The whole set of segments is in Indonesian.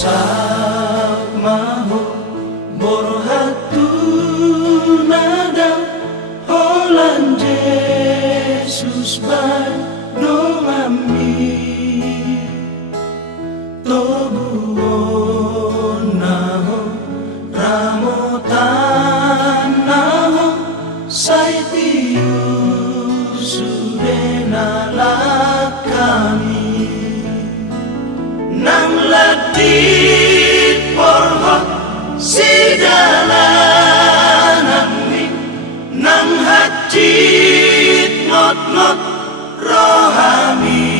sak maho borhatu nada holan Jesus bai dongami tobuon naho ramotan naho saitiyu sudena lakami nang ladit porhot sidalanan mi nang hajit ngot-ngot rohami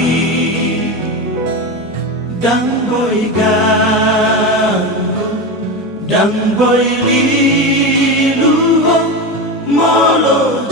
dang boy ganggu dang boy liluho molo